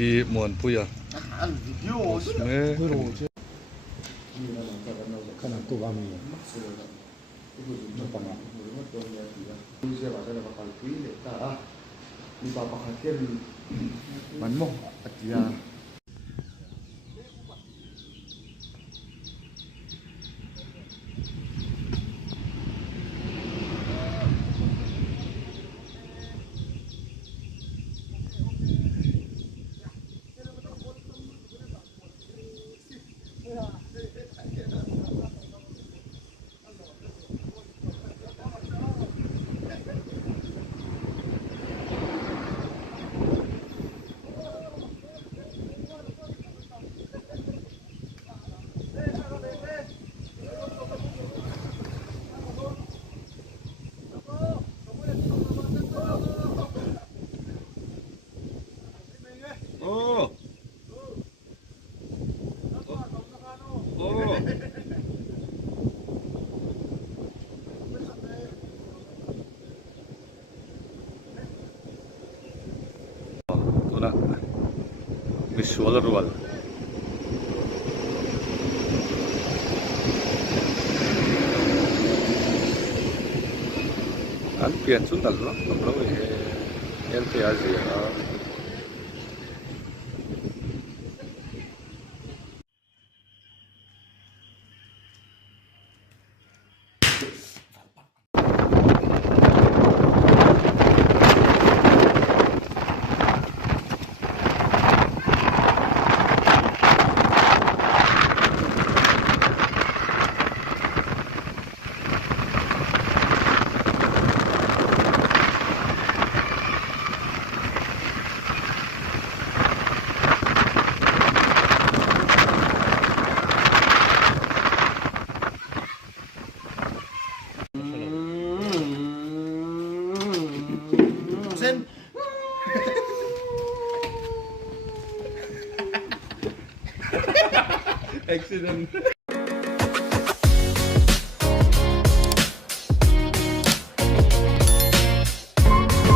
hi muan puya me kana tu ami pama man mo at ya oh oh tuna visual rual an pian sun dal lo lo el pe azia accident